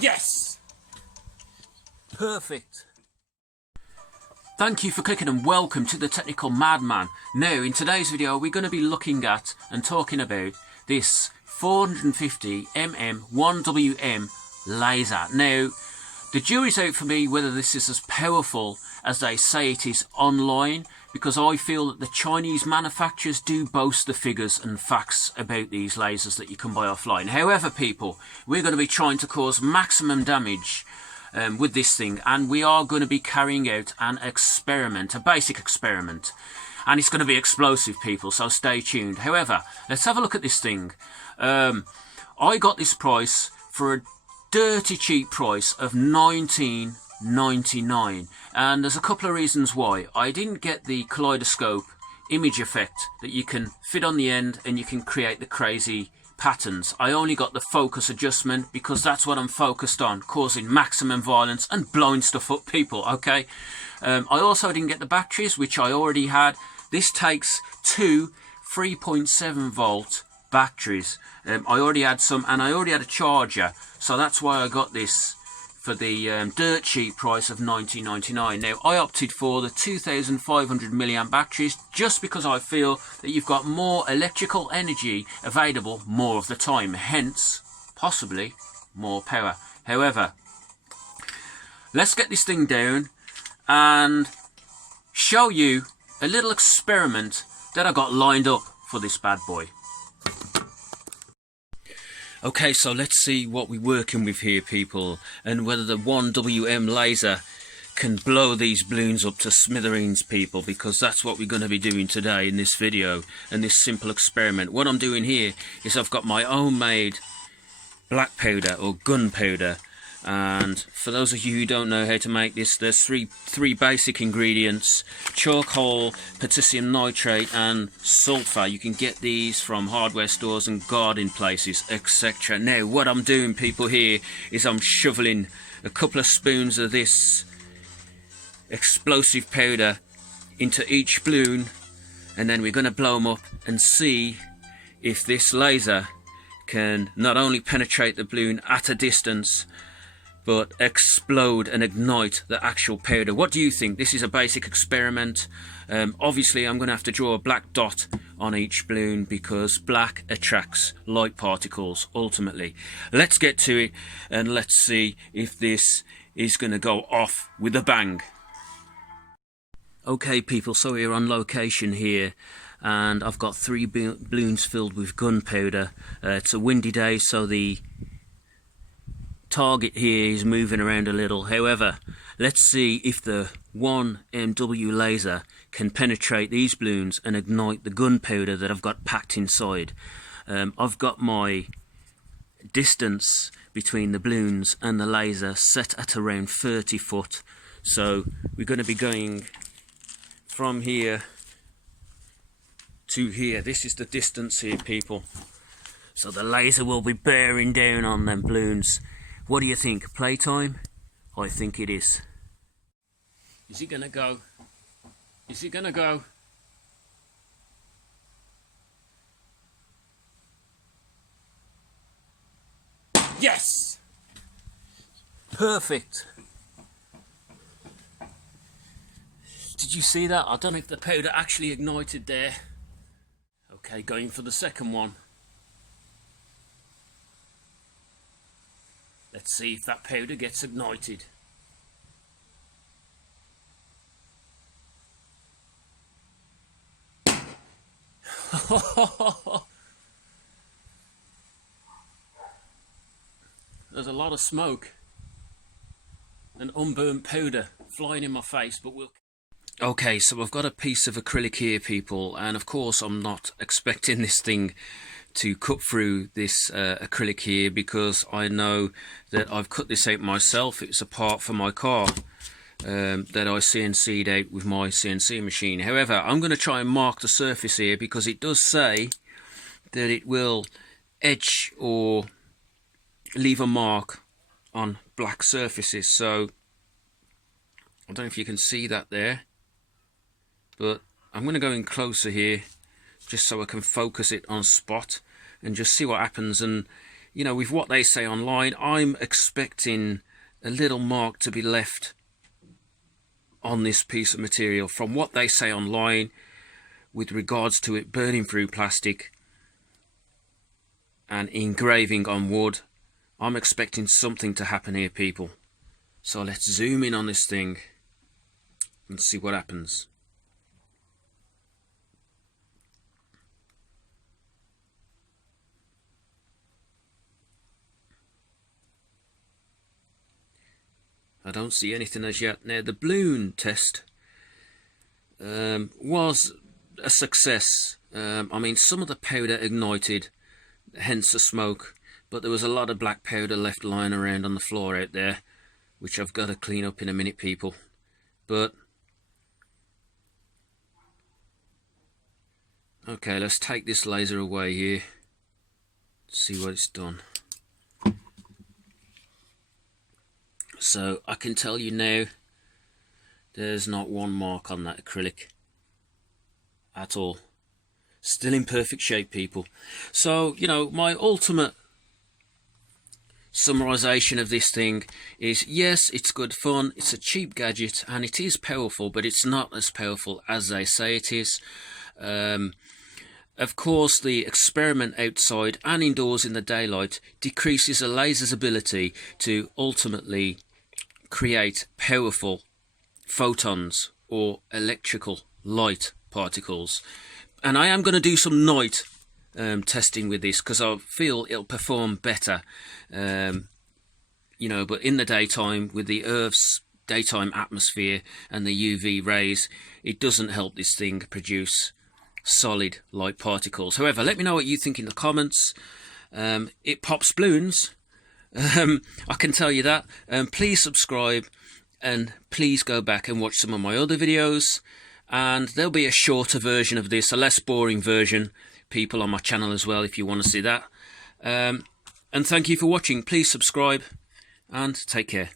Yes! Perfect. Thank you for clicking and welcome to the Technical Madman. Now, in today's video, we're going to be looking at and talking about this 450mm 1WM laser. Now, the jury's out for me whether this is as powerful as they say it is online, because I feel that the Chinese manufacturers do boast the figures and facts about these lasers that you can buy offline. However, people, we're going to be trying to cause maximum damage with this thing, and we are going to be carrying out an experiment, a basic experiment, and it's going to be explosive, people, so stay tuned. However, let's have a look at this thing. I got this price for a dirty cheap price of $19.99, and there's a couple of reasons why. I didn't get the kaleidoscope image effect that you can fit on the end and you can create the crazy patterns. I only got the focus adjustment because that's what I'm focused on, causing maximum violence and blowing stuff up, people, okay? I also didn't get the batteries, which I already had. This takes two 3.7 volt batteries. I already had some, and I already had a charger, so that's why I got this for the dirt cheap price of $19.99. Now, I opted for the 2,500 milliamp batteries just because I feel that you've got more electrical energy available more of the time, hence possibly more power. However, let's get this thing down and show you a little experiment that I got lined up for this bad boy. Okay, so let's see what we're working with here, people, and whether the 1WM laser can blow these balloons up to smithereens, people, because that's what we're going to be doing today in this video and this simple experiment. What I'm doing here is I've got my own made black powder or gunpowder, and for those of you who don't know how to make this, there's three basic ingredients: charcoal, potassium nitrate and sulfur. You can get these from hardware stores and garden places, etc. Now, what I'm doing, people, here is I'm shoveling a couple of spoons of this explosive powder into each balloon, and then we're going to blow them up and see if this laser can not only penetrate the balloon at a distance but explode and ignite the actual powder. What do you think? This is a basic experiment. Obviously, I'm going to have to draw a black dot on each balloon because black attracts light particles ultimately. Let's get to it and let's see if this is going to go off with a bang. Okay, people, so we're on location here, and I've got three balloons filled with gunpowder. It's a windy day, so the target here is moving around a little. However, let's see if the 1MW laser can penetrate these balloons and ignite the gunpowder that I've got packed inside. I've got my distance between the balloons and the laser set at around 30 foot, so we're going to be going from here to here. This is the distance here, people, so the laser will be bearing down on them balloons. What do you think? Playtime? I think it is. Is he gonna go? Is he gonna go? Yes! Perfect. Did you see that? I don't know if the powder actually ignited there. Okay, going for the second one. Let's see if that powder gets ignited. There's a lot of smoke and unburnt powder flying in my face, but we'll... Okay, so I've got a piece of acrylic here, people, and of course I'm not expecting this thing to cut through this acrylic here, because I know that I've cut this out myself. It's a part for my car that I CNC'd out with my CNC machine. However, I'm going to try and mark the surface here because it does say that it will etch or leave a mark on black surfaces. So I don't know if you can see that there, but I'm going to go in closer here just so I can focus it on spot and just see what happens. And you know, with what they say online, I'm expecting a little mark to be left on this piece of material from what they say online with regards to it burning through plastic and engraving on wood. I'm expecting something to happen here, people. So let's zoom in on this thing and see what happens. I don't see anything as yet. Now, the balloon test was a success. I mean, some of the powder ignited, hence the smoke, but there was a lot of black powder left lying around on the floor out there, which I've got to clean up in a minute, people. But okay, let's take this laser away here, see what it's done. So I can tell you now, there's not one mark on that acrylic at all. Still in perfect shape, people. So, you know, my ultimate summarization of this thing is, yes, it's good fun, it's a cheap gadget, and it is powerful, but it's not as powerful as they say it is. Of course, the experiment outside and indoors in the daylight decreases a laser's ability to ultimately create powerful photons or electrical light particles. And I am going to do some night testing with this because I feel it'll perform better, you know, but in the daytime, with the Earth's daytime atmosphere and the UV rays, it doesn't help this thing produce solid light particles. However, let me know what you think in the comments. It pops balloons, I can tell you that. Please subscribe and please go back and watch some of my other videos, and there'll be a shorter version of this, a less boring version, people, on my channel as well if you want to see that. And thank you for watching. Please subscribe and take care.